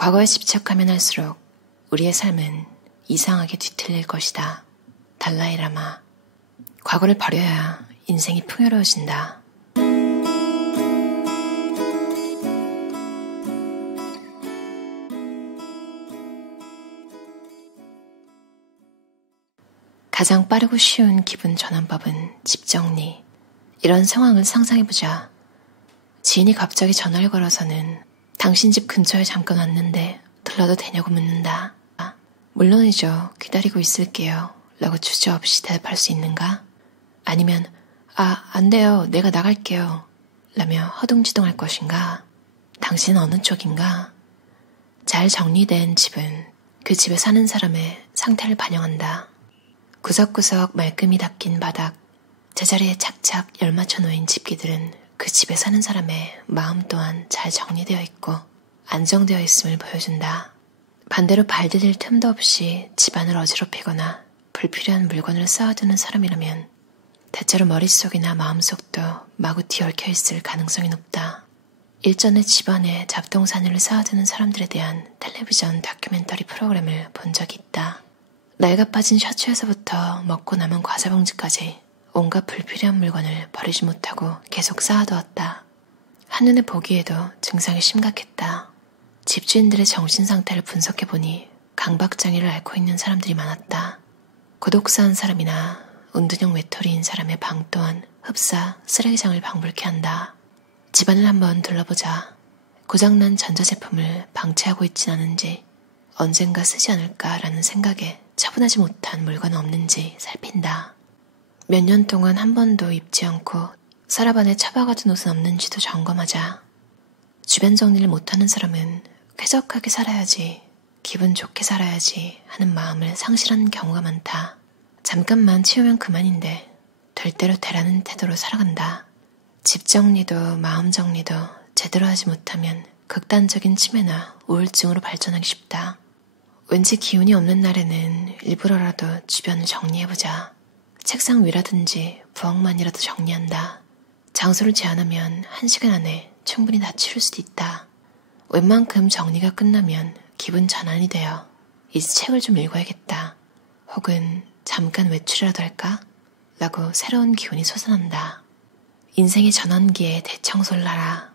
과거에 집착하면 할수록 우리의 삶은 이상하게 뒤틀릴 것이다. 달라이라마. 과거를 버려야 인생이 풍요로워진다. 가장 빠르고 쉬운 기분 전환법은 집 정리. 이런 상황을 상상해보자. 지인이 갑자기 전화를 걸어서는 당신 집 근처에 잠깐 왔는데 들러도 되냐고 묻는다. 물론이죠. 기다리고 있을게요. 라고 주저없이 대답할 수 있는가? 아니면 안 돼요. 내가 나갈게요. 라며 허둥지둥할 것인가? 당신은 어느 쪽인가? 잘 정리된 집은 그 집에 사는 사람의 상태를 반영한다. 구석구석 말끔히 닦인 바닥, 제자리에 착착 열맞춰 놓인 집기들은 그 집에 사는 사람의 마음 또한 잘 정리되어 있고 안정되어 있음을 보여준다. 반대로 발디딜 틈도 없이 집안을 어지럽히거나 불필요한 물건을 쌓아두는 사람이라면 대체로 머릿속이나 마음속도 마구 뒤얽혀 있을 가능성이 높다. 일전에 집안에 잡동사니를 쌓아두는 사람들에 대한 텔레비전 다큐멘터리 프로그램을 본 적이 있다. 낡아 빠진 셔츠에서부터 먹고 남은 과자봉지까지 온갖 불필요한 물건을 버리지 못하고 계속 쌓아두었다. 한눈에 보기에도 증상이 심각했다. 집주인들의 정신상태를 분석해보니 강박장애를 앓고 있는 사람들이 많았다. 고독사한 사람이나 운둔형 외톨이인 사람의 방 또한 흡사 쓰레기장을 방불케 한다. 집안을 한번 둘러보자. 고장난 전자제품을 방치하고 있진 않은지 언젠가 쓰지 않을까라는 생각에 처분하지 못한 물건은 없는지 살핀다. 몇 년 동안 한 번도 입지 않고 서랍 안에 처박아둔 옷은 없는지도 점검하자. 주변 정리를 못하는 사람은 쾌적하게 살아야지, 기분 좋게 살아야지 하는 마음을 상실하는 경우가 많다. 잠깐만 치우면 그만인데 될 대로 되라는 태도로 살아간다. 집 정리도 마음 정리도 제대로 하지 못하면 극단적인 치매나 우울증으로 발전하기 쉽다. 왠지 기운이 없는 날에는 일부러라도 주변을 정리해보자. 책상 위라든지 부엌만이라도 정리한다. 장소를 제한하면 1시간 안에 충분히 다 치울 수도 있다. 웬만큼 정리가 끝나면 기분 전환이 되어 이제 책을 좀 읽어야겠다. 혹은 잠깐 외출이라도 할까? 라고 새로운 기운이 솟아난다. 인생의 전환기에 대청소를 하라.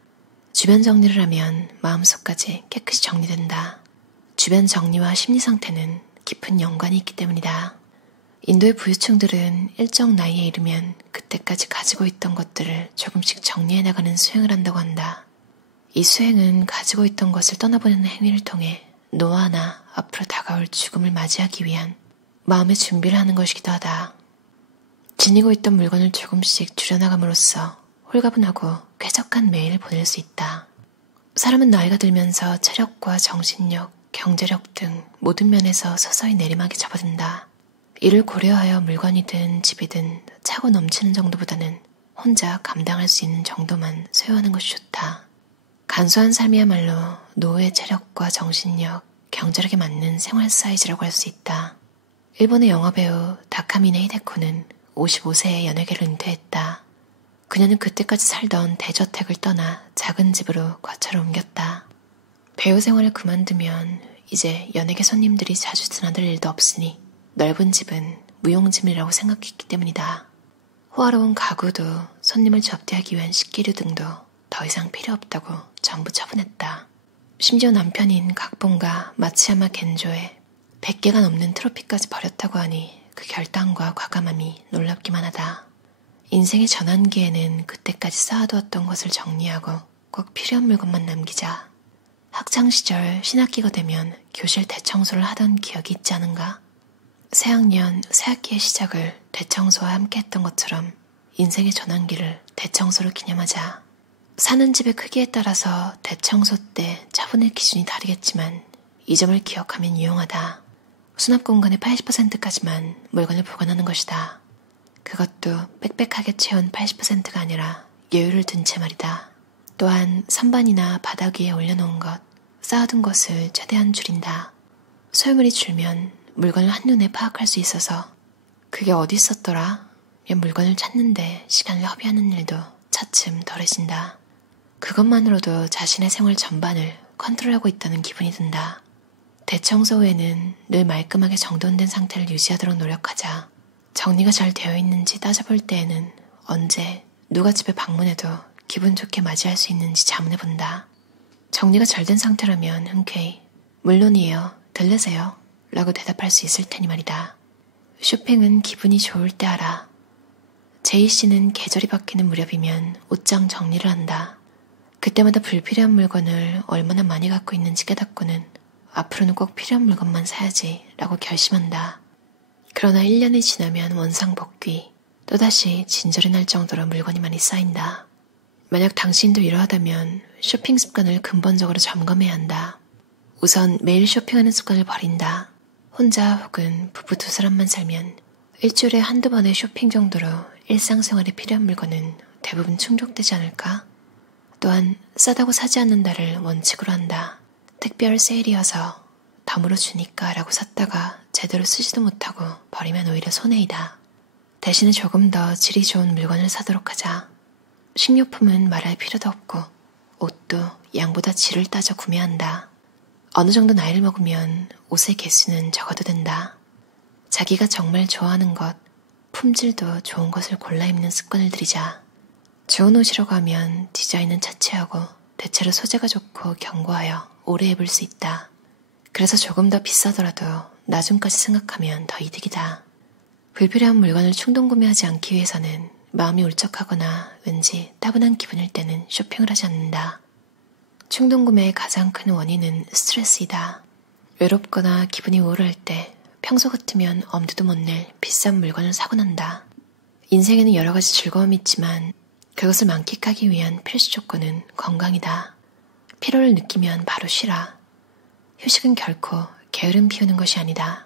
주변 정리를 하면 마음속까지 깨끗이 정리된다. 주변 정리와 심리 상태는 깊은 연관이 있기 때문이다. 인도의 부유층들은 일정 나이에 이르면 그때까지 가지고 있던 것들을 조금씩 정리해 나가는 수행을 한다고 한다. 이 수행은 가지고 있던 것을 떠나보내는 행위를 통해 노화나 앞으로 다가올 죽음을 맞이하기 위한 마음의 준비를 하는 것이기도 하다. 지니고 있던 물건을 조금씩 줄여나감으로써 홀가분하고 쾌적한 매일을 보낼 수 있다. 사람은 나이가 들면서 체력과 정신력, 경제력 등 모든 면에서 서서히 내리막에 접어든다. 이를 고려하여 물건이든 집이든 차고 넘치는 정도보다는 혼자 감당할 수 있는 정도만 소유하는 것이 좋다. 간소한 삶이야말로 노후의 체력과 정신력, 경제력에 맞는 생활 사이즈라고 할 수 있다. 일본의 영화배우 다카미네 히데코는 55세에 연예계를 은퇴했다. 그녀는 그때까지 살던 대저택을 떠나 작은 집으로 과차로 옮겼다. 배우 생활을 그만두면 이제 연예계 손님들이 자주 드나들 일도 없으니 넓은 집은 무용지물이라고 생각했기 때문이다. 호화로운 가구도 손님을 접대하기 위한 식기류 등도 더 이상 필요 없다고 전부 처분했다. 심지어 남편인 각본가 마츠야마 겐조의 100개가 넘는 트로피까지 버렸다고 하니 그 결단과 과감함이 놀랍기만 하다. 인생의 전환기에는 그때까지 쌓아두었던 것을 정리하고 꼭 필요한 물건만 남기자. 학창시절 신학기가 되면 교실 대청소를 하던 기억이 있지 않은가? 새학년, 새학기의 시작을 대청소와 함께 했던 것처럼 인생의 전환기를 대청소로 기념하자. 사는 집의 크기에 따라서 대청소 때 처분의 기준이 다르겠지만 이 점을 기억하면 유용하다. 수납 공간의 80%까지만 물건을 보관하는 것이다. 그것도 빽빽하게 채운 80%가 아니라 여유를 둔 채 말이다. 또한 선반이나 바닥 위에 올려놓은 것, 쌓아둔 것을 최대한 줄인다. 소유물이 줄면 물건을 한눈에 파악할 수 있어서 그게 어디 있었더라? 몇 물건을 찾는데 시간을 허비하는 일도 차츰 덜해진다. 그것만으로도 자신의 생활 전반을 컨트롤하고 있다는 기분이 든다. 대청소 후에는 늘 말끔하게 정돈된 상태를 유지하도록 노력하자. 정리가 잘 되어 있는지 따져볼 때에는 언제 누가 집에 방문해도 기분 좋게 맞이할 수 있는지 자문해본다. 정리가 잘 된 상태라면 흔쾌히 물론이에요. 들르세요. 라고 대답할 수 있을 테니 말이다. 쇼핑은 기분이 좋을 때 하라. 제이씨는 계절이 바뀌는 무렵이면 옷장 정리를 한다. 그때마다 불필요한 물건을 얼마나 많이 갖고 있는지 깨닫고는 앞으로는 꼭 필요한 물건만 사야지 라고 결심한다. 그러나 1년이 지나면 원상복귀, 또다시 진절이 날 정도로 물건이 많이 쌓인다. 만약 당신도 이러하다면 쇼핑 습관을 근본적으로 점검해야 한다. 우선 매일 쇼핑하는 습관을 버린다. 혼자 혹은 부부 두 사람만 살면 일주일에 한두 번의 쇼핑 정도로 일상생활에 필요한 물건은 대부분 충족되지 않을까? 또한 싸다고 사지 않는다를 원칙으로 한다. 특별 세일이어서 덤으로 주니까 라고 샀다가 제대로 쓰지도 못하고 버리면 오히려 손해이다. 대신에 조금 더 질이 좋은 물건을 사도록 하자. 식료품은 말할 필요도 없고 옷도 양보다 질을 따져 구매한다. 어느 정도 나이를 먹으면 옷의 개수는 적어도 된다. 자기가 정말 좋아하는 것, 품질도 좋은 것을 골라 입는 습관을 들이자. 좋은 옷이라고 하면 디자인은 차치하고 대체로 소재가 좋고 견고하여 오래 입을 수 있다. 그래서 조금 더 비싸더라도 나중까지 생각하면 더 이득이다. 불필요한 물건을 충동 구매하지 않기 위해서는 마음이 울적하거나 왠지 따분한 기분일 때는 쇼핑을 하지 않는다. 충동 구매의 가장 큰 원인은 스트레스이다. 외롭거나 기분이 우울할 때 평소 같으면 엄두도 못 낼 비싼 물건을 사고 난다. 인생에는 여러 가지 즐거움이 있지만 그것을 만끽하기 위한 필수 조건은 건강이다. 피로를 느끼면 바로 쉬라. 휴식은 결코 게으름 피우는 것이 아니다.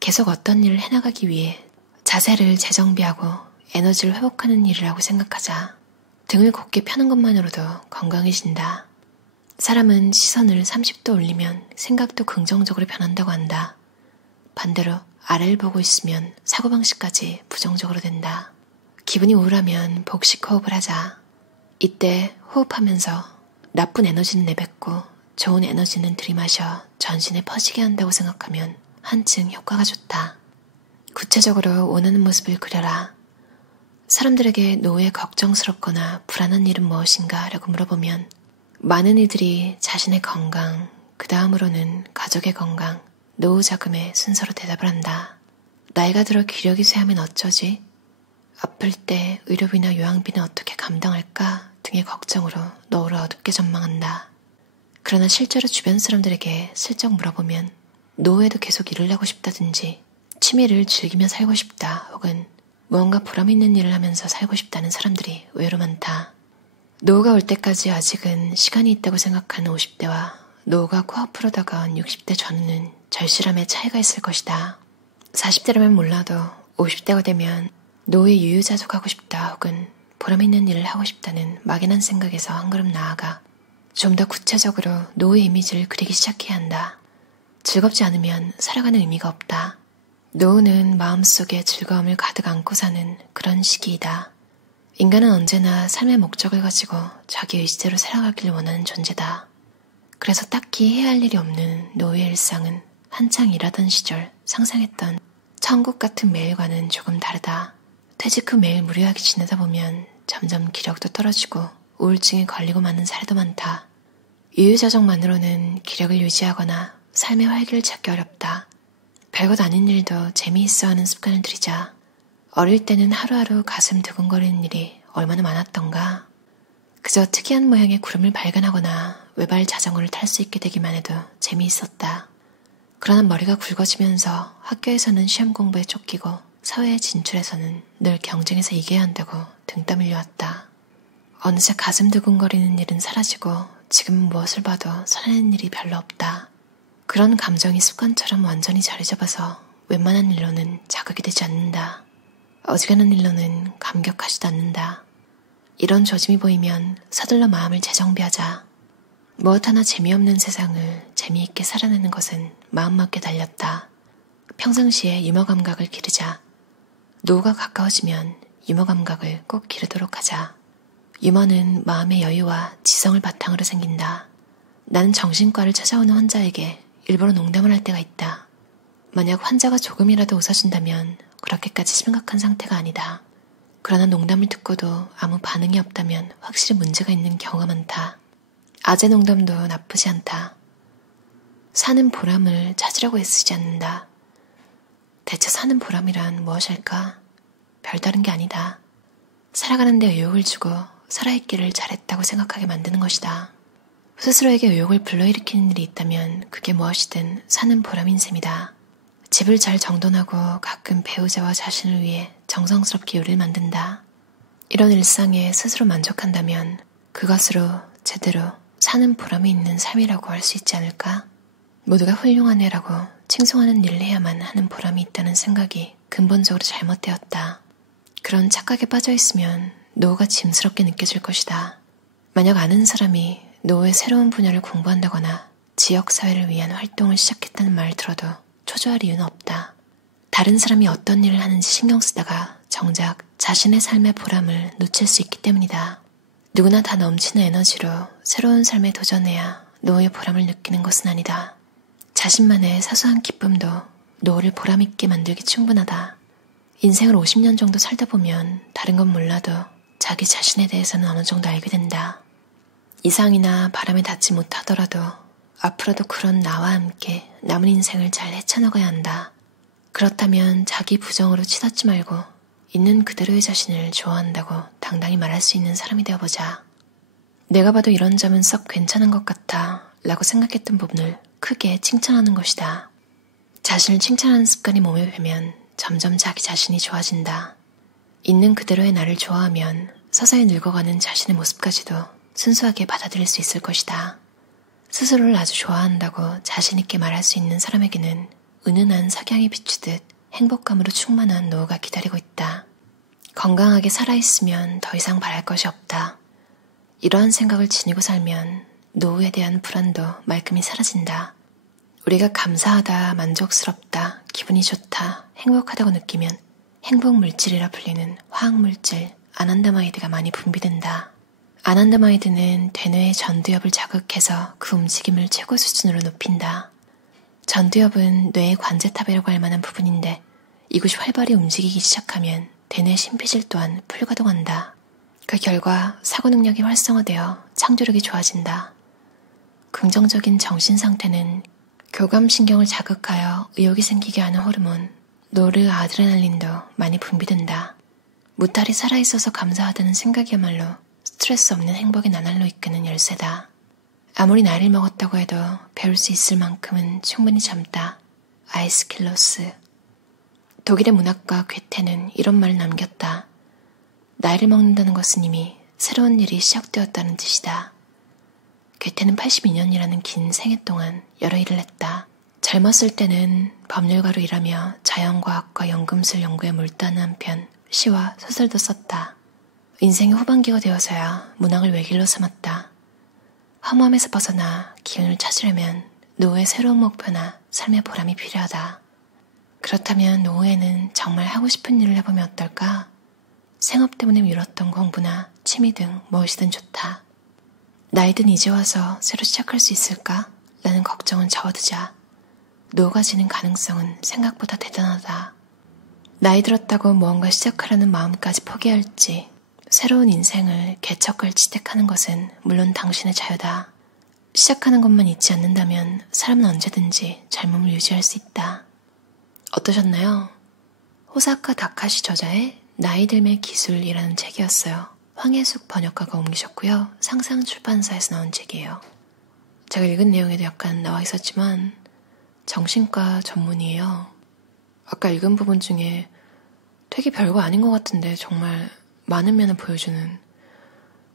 계속 어떤 일을 해나가기 위해 자세를 재정비하고 에너지를 회복하는 일이라고 생각하자. 등을 곧게 펴는 것만으로도 건강해진다. 사람은 시선을 30도 올리면 생각도 긍정적으로 변한다고 한다. 반대로 아래를 보고 있으면 사고방식까지 부정적으로 된다. 기분이 우울하면 복식 호흡을 하자. 이때 호흡하면서 나쁜 에너지는 내뱉고 좋은 에너지는 들이마셔 전신에 퍼지게 한다고 생각하면 한층 효과가 좋다. 구체적으로 원하는 모습을 그려라. 사람들에게 노후에 걱정스럽거나 불안한 일은 무엇인가 라고 물어보면 많은 이들이 자신의 건강, 그 다음으로는 가족의 건강, 노후 자금의 순서로 대답을 한다. 나이가 들어 기력이 쇠하면 어쩌지? 아플 때 의료비나 요양비는 어떻게 감당할까? 등의 걱정으로 노후를 어둡게 전망한다. 그러나 실제로 주변 사람들에게 슬쩍 물어보면 노후에도 계속 일을 하고 싶다든지 취미를 즐기며 살고 싶다 혹은 무언가 보람 있는 일을 하면서 살고 싶다는 사람들이 의외로 많다. 노후가 올 때까지 아직은 시간이 있다고 생각하는 50대와 노후가 코앞으로 다가온 60대 전후는 절실함의 차이가 있을 것이다. 40대라면 몰라도 50대가 되면 노후의 유유자적하고 싶다 혹은 보람 있는 일을 하고 싶다는 막연한 생각에서 한 걸음 나아가 좀 더 구체적으로 노후의 이미지를 그리기 시작해야 한다. 즐겁지 않으면 살아가는 의미가 없다. 노후는 마음속에 즐거움을 가득 안고 사는 그런 시기이다. 인간은 언제나 삶의 목적을 가지고 자기 의지대로 살아가길 원하는 존재다. 그래서 딱히 해야 할 일이 없는 노후의 일상은 한창 일하던 시절 상상했던 천국 같은 매일과는 조금 다르다. 퇴직 후 매일 무료하게 지내다 보면 점점 기력도 떨어지고 우울증에 걸리고 마는 사례도 많다. 유유자적만으로는 기력을 유지하거나 삶의 활기를 찾기 어렵다. 별것 아닌 일도 재미있어 하는 습관을 들이자. 어릴 때는 하루하루 가슴 두근거리는 일이 얼마나 많았던가. 그저 특이한 모양의 구름을 발견하거나 외발 자전거를 탈 수 있게 되기만 해도 재미있었다. 그러나 머리가 굵어지면서 학교에서는 시험 공부에 쫓기고 사회에 진출해서는 늘 경쟁에서 이겨야 한다고 등 떠밀려 왔다. 어느새 가슴 두근거리는 일은 사라지고 지금은 무엇을 봐도 설레는 일이 별로 없다. 그런 감정이 습관처럼 완전히 자리 잡아서 웬만한 일로는 자극이 되지 않는다. 어지간한 일로는 감격하지도 않는다. 이런 조짐이 보이면 서둘러 마음을 재정비하자. 무엇 하나 재미없는 세상을 재미있게 살아내는 것은 마음먹기에 달렸다. 평상시에 유머 감각을 기르자. 노후가 가까워지면 유머 감각을 꼭 기르도록 하자. 유머는 마음의 여유와 지성을 바탕으로 생긴다. 나는 정신과를 찾아오는 환자에게 일부러 농담을 할 때가 있다. 만약 환자가 조금이라도 웃어준다면 그렇게까지 심각한 상태가 아니다. 그러나 농담을 듣고도 아무 반응이 없다면 확실히 문제가 있는 경우가 많다. 아재 농담도 나쁘지 않다. 사는 보람을 찾으려고 애쓰지 않는다. 대체 사는 보람이란 무엇일까? 별다른 게 아니다. 살아가는 데 의욕을 주고 살아있기를 잘했다고 생각하게 만드는 것이다. 스스로에게 의욕을 불러일으키는 일이 있다면 그게 무엇이든 사는 보람인 셈이다. 집을 잘 정돈하고 가끔 배우자와 자신을 위해 정성스럽게 요리를 만든다. 이런 일상에 스스로 만족한다면 그것으로 제대로 사는 보람이 있는 삶이라고 할 수 있지 않을까? 모두가 훌륭한 애라고 칭송하는 일을 해야만 하는 보람이 있다는 생각이 근본적으로 잘못되었다. 그런 착각에 빠져있으면 노후가 짐스럽게 느껴질 것이다. 만약 아는 사람이 노후의 새로운 분야를 공부한다거나 지역사회를 위한 활동을 시작했다는 말을 들어도 초조할 이유는 없다. 다른 사람이 어떤 일을 하는지 신경 쓰다가 정작 자신의 삶의 보람을 놓칠 수 있기 때문이다. 누구나 다 넘치는 에너지로 새로운 삶에 도전해야 노후의 보람을 느끼는 것은 아니다. 자신만의 사소한 기쁨도 노후를 보람있게 만들기 충분하다. 인생을 50년 정도 살다 보면 다른 건 몰라도 자기 자신에 대해서는 어느 정도 알게 된다. 이상이나 바람에 닿지 못하더라도 앞으로도 그런 나와 함께 남은 인생을 잘 헤쳐나가야 한다. 그렇다면 자기 부정으로 치닫지 말고 있는 그대로의 자신을 좋아한다고 당당히 말할 수 있는 사람이 되어보자. 내가 봐도 이런 점은 썩 괜찮은 것 같아 라고 생각했던 부분을 크게 칭찬하는 것이다. 자신을 칭찬하는 습관이 몸에 배면 점점 자기 자신이 좋아진다. 있는 그대로의 나를 좋아하면 서서히 늙어가는 자신의 모습까지도 순수하게 받아들일 수 있을 것이다. 스스로를 아주 좋아한다고 자신있게 말할 수 있는 사람에게는 은은한 석양이 비추듯 행복감으로 충만한 노후가 기다리고 있다. 건강하게 살아있으면 더 이상 바랄 것이 없다. 이러한 생각을 지니고 살면 노후에 대한 불안도 말끔히 사라진다. 우리가 감사하다, 만족스럽다, 기분이 좋다, 행복하다고 느끼면 행복물질이라 불리는 화학물질 아난다마이드가 많이 분비된다. 아난다마이드는 대뇌의 전두엽을 자극해서 그 움직임을 최고 수준으로 높인다. 전두엽은 뇌의 관제탑이라고 할 만한 부분인데 이곳이 활발히 움직이기 시작하면 대뇌 심폐질 또한 불가동한다. 그 결과 사고 능력이 활성화되어 창조력이 좋아진다. 긍정적인 정신 상태는 교감신경을 자극하여 의욕이 생기게 하는 호르몬 노르 아드레날린도 많이 분비된다. 무탈이 살아있어서 감사하다는 생각이야말로 스트레스 없는 행복의 나날로 이끄는 열쇠다. 아무리 나이를 먹었다고 해도 배울 수 있을 만큼은 충분히 젊다. 아이스킬로스. 독일의 문학가 괴테는 이런 말을 남겼다. 나이를 먹는다는 것은 이미 새로운 일이 시작되었다는 뜻이다. 괴테는 82년이라는 긴 생애 동안 여러 일을 했다. 젊었을 때는 법률가로 일하며 자연과학과 연금술 연구에 몰두하는 한편 시와 소설도 썼다. 인생의 후반기가 되어서야 문학을 외길로 삼았다. 허무함에서 벗어나 기운을 찾으려면 노후의 새로운 목표나 삶의 보람이 필요하다. 그렇다면 노후에는 정말 하고 싶은 일을 해보면 어떨까? 생업 때문에 미뤘던 공부나 취미 등 무엇이든 좋다. 나이든 이제 와서 새로 시작할 수 있을까? 라는 걱정은 접어두자. 노후가 지는 가능성은 생각보다 대단하다. 나이 들었다고 무언가 시작하려는 마음까지 포기할지 새로운 인생을 개척할지 택하는 것은 물론 당신의 자유다. 시작하는 것만 잊지 않는다면 사람은 언제든지 젊음을 유지할 수 있다. 어떠셨나요? 호사카 다카시 저자의 나이 들매 기술이라는 책이었어요. 황혜숙 번역가가 옮기셨고요. 상상출판사에서 나온 책이에요. 제가 읽은 내용에도 약간 나와 있었지만 정신과 전문이에요. 아까 읽은 부분 중에 되게 별거 아닌 것 같은데 정말 많은 면을 보여주는,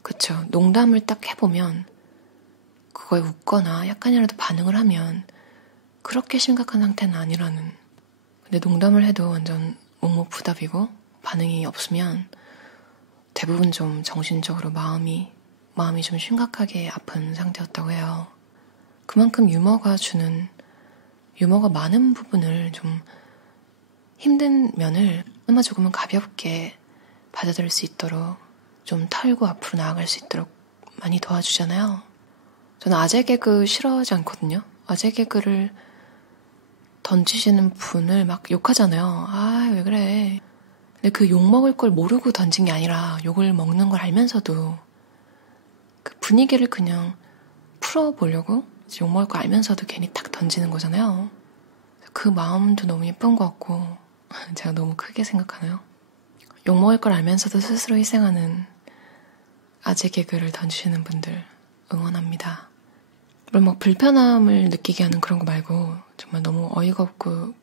그쵸, 농담을 딱 해보면 그거에 웃거나 약간이라도 반응을 하면 그렇게 심각한 상태는 아니라는. 근데 농담을 해도 완전 묵묵부답이고 반응이 없으면 대부분 좀 정신적으로 마음이 좀 심각하게 아픈 상태였다고 해요. 그만큼 유머가 많은 부분을 좀 힘든 면을 그나마 조금은 가볍게 받아들일 수 있도록 좀 털고 앞으로 나아갈 수 있도록 많이 도와주잖아요. 저는 아재 개그 싫어하지 않거든요. 아재 개그를 던지시는 분을 막 욕하잖아요. 아, 왜 그래. 근데 그 욕먹을 걸 모르고 던진 게 아니라 욕을 먹는 걸 알면서도 그 분위기를 그냥 풀어보려고 욕먹을 걸 알면서도 괜히 딱 던지는 거잖아요. 그 마음도 너무 예쁜 것 같고 제가 너무 크게 생각하나요? 욕먹을 걸 알면서도 스스로 희생하는 아재 개그를 던지시는 분들 응원합니다. 물론 막 불편함을 느끼게 하는 그런 거 말고 정말 너무 어이가 없고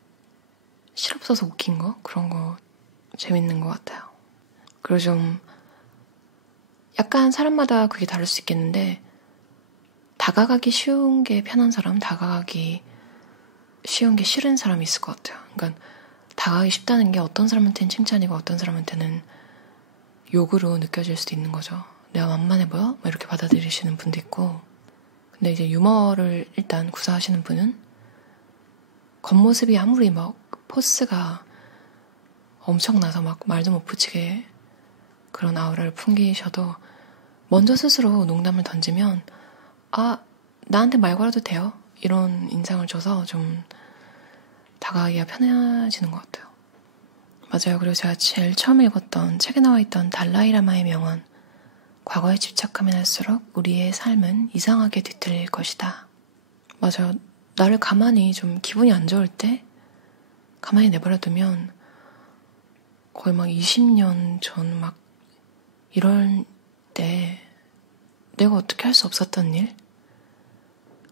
실없어서 웃긴 거? 그런 거 재밌는 것 같아요. 그리고 좀 약간 사람마다 그게 다를 수 있겠는데 다가가기 쉬운 게 편한 사람, 다가가기 쉬운 게 싫은 사람이 있을 것 같아요. 그러니까 다가가기 쉽다는 게 어떤 사람한테는 칭찬이고 어떤 사람한테는 욕으로 느껴질 수도 있는 거죠. 내가 만만해 보여? 막 이렇게 받아들이시는 분도 있고. 근데 이제 유머를 일단 구사하시는 분은 겉모습이 아무리 막 포스가 엄청나서 막 말도 못 붙이게 그런 아우라를 풍기셔도 먼저 스스로 농담을 던지면 아, 나한테 말 걸어도 돼요? 이런 인상을 줘서 좀 다가가기가 편해지는 것 같아요. 맞아요. 그리고 제가 제일 처음 읽었던 책에 나와 있던 달라이라마의 명언, 과거에 집착하면 할수록 우리의 삶은 이상하게 뒤틀릴 것이다. 맞아요. 나를 가만히 좀 기분이 안 좋을 때 가만히 내버려두면 거의 막 20년 전 막 이럴 때 내가 어떻게 할 수 없었던 일?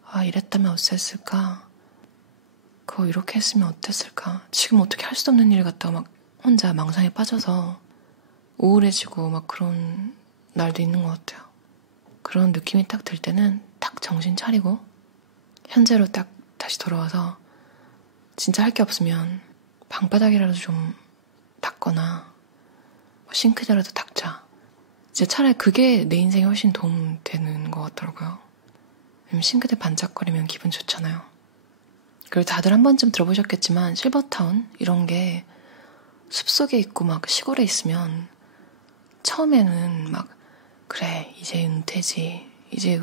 아, 이랬다면 어땠을까? 그거 이렇게 했으면 어땠을까? 지금 어떻게 할 수 없는 일 갖다가 막 혼자 망상에 빠져서 우울해지고 막 그런 날도 있는 것 같아요. 그런 느낌이 딱 들 때는 딱 정신 차리고 현재로 딱 다시 돌아와서 진짜 할 게 없으면 방바닥이라도 좀 닦거나 싱크대라도 닦자. 이제 차라리 그게 내 인생에 훨씬 도움되는 것 같더라고요. 왜냐면 싱크대 반짝거리면 기분 좋잖아요. 그리고 다들 한 번쯤 들어보셨겠지만 실버타운 이런 게 숲속에 있고 막 시골에 있으면 처음에는 막 그래 이제 은퇴지 이제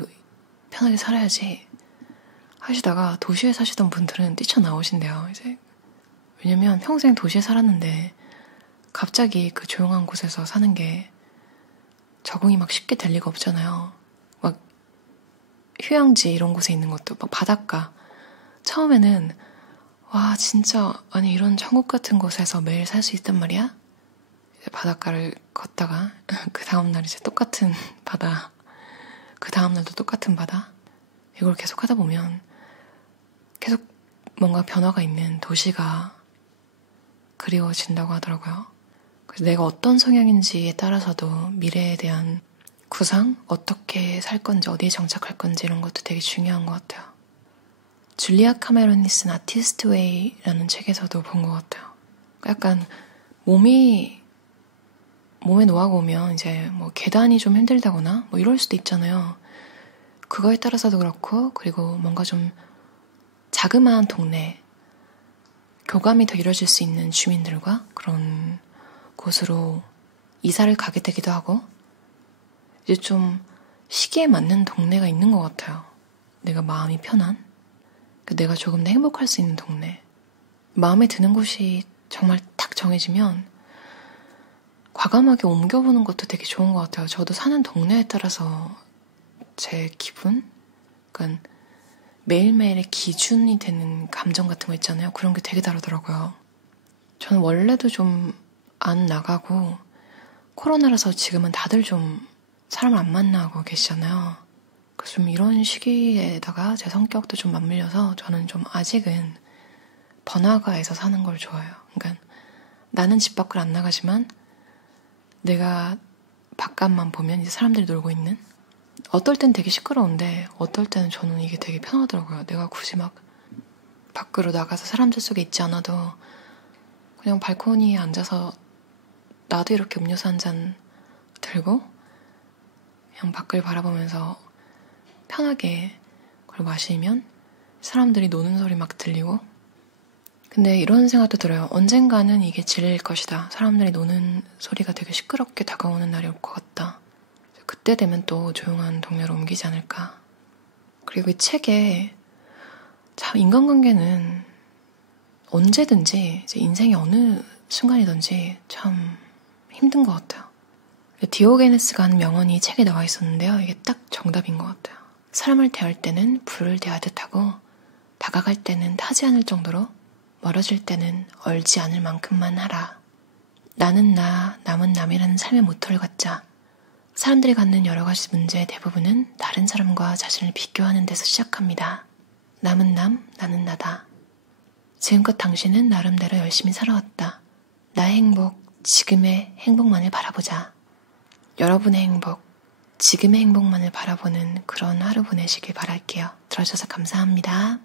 편하게 살아야지 하시다가 도시에 사시던 분들은 뛰쳐나오신대요. 이제 왜냐면 평생 도시에 살았는데 갑자기 그 조용한 곳에서 사는 게 적응이 막 쉽게 될 리가 없잖아요. 막 휴양지 이런 곳에 있는 것도 막 바닷가 처음에는 와 진짜 아니 이런 천국 같은 곳에서 매일 살 수 있단 말이야? 바닷가를 걷다가 그 다음날 이제 똑같은 바다 그 다음날도 똑같은 바다 이걸 계속 하다 보면 계속 뭔가 변화가 있는 도시가 그리워진다고 하더라고요. 그래서 내가 어떤 성향인지에 따라서도 미래에 대한 구상, 어떻게 살 건지, 어디에 정착할 건지 이런 것도 되게 중요한 것 같아요. 줄리아 카메론이 쓴 아티스트 웨이라는 책에서도 본 것 같아요. 약간 몸에 노화가 오면 이제 뭐 계단이 좀 힘들다거나 뭐 이럴 수도 있잖아요. 그거에 따라서도 그렇고 그리고 뭔가 좀 자그마한 동네, 교감이 더 이루어질 수 있는 주민들과 그런 곳으로 이사를 가게 되기도 하고 이제 좀 시기에 맞는 동네가 있는 것 같아요. 내가 마음이 편한, 내가 조금 더 행복할 수 있는 동네. 마음에 드는 곳이 정말 딱 정해지면 과감하게 옮겨보는 것도 되게 좋은 것 같아요. 저도 사는 동네에 따라서 제 기분? 그러니까 매일매일의 기준이 되는 감정 같은 거 있잖아요. 그런 게 되게 다르더라고요. 저는 원래도 좀 안 나가고 코로나라서 지금은 다들 좀 사람을 안 만나고 계시잖아요. 그래서 좀 이런 시기에다가 제 성격도 좀 맞물려서 저는 좀 아직은 번화가에서 사는 걸 좋아해요. 그러니까 나는 집 밖을 안 나가지만 내가 바깥만 보면 이제 사람들이 놀고 있는 어떨 땐 되게 시끄러운데 어떨 때는 저는 이게 되게 편하더라고요. 내가 굳이 막 밖으로 나가서 사람들 속에 있지 않아도 그냥 발코니에 앉아서 나도 이렇게 음료수 한 잔 들고 그냥 밖을 바라보면서 편하게 그걸 마시면 사람들이 노는 소리 막 들리고 근데 이런 생각도 들어요. 언젠가는 이게 질릴 것이다. 사람들이 노는 소리가 되게 시끄럽게 다가오는 날이 올 것 같다. 그때 되면 또 조용한 동네로 옮기지 않을까. 그리고 이 책에 참 인간관계는 언제든지 이제 인생의 어느 순간이든지 참 힘든 것 같아요. 디오게네스가 한 명언이 책에 나와 있었는데요. 이게 딱 정답인 것 같아요. 사람을 대할 때는 불을 대하듯 하고 다가갈 때는 타지 않을 정도로 멀어질 때는 얼지 않을 만큼만 하라. 나는 나, 남은 남이라는 삶의 모토를 갖자. 사람들이 갖는 여러 가지 문제의 대부분은 다른 사람과 자신을 비교하는 데서 시작합니다. 남은 남, 나는 나다. 지금껏 당신은 나름대로 열심히 살아왔다. 나의 행복, 지금의 행복만을 바라보자. 여러분의 행복, 지금의 행복만을 바라보는 그런 하루 보내시길 바랄게요. 들어주셔서 감사합니다.